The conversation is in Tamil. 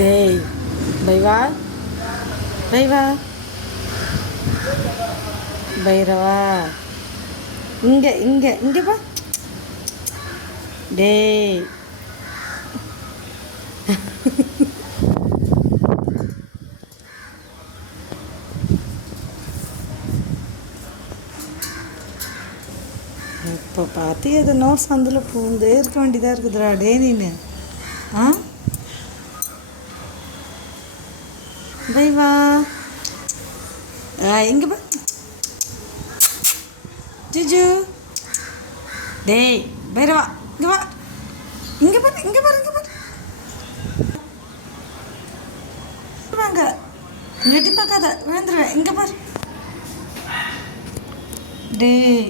டேய் பைவா பைவா பைரவா இங்கே இங்கே இங்கே பா. டேய் இப்போ பார்த்து எது நோட்ஸ் அதில் பூந்தே இருக்க வேண்டியதாக இருக்குதுடா. டே நீனு ஆ பைவா இங்கே பா ஜிஜு. டேய் பைரவா இங்கே வா. இங்கே பாரு இங்கே பாரு இங்கே பாரு. வாங்க நெட்டி பார்க்காத விழுந்துருவேன். இங்கே பாரு. டேய்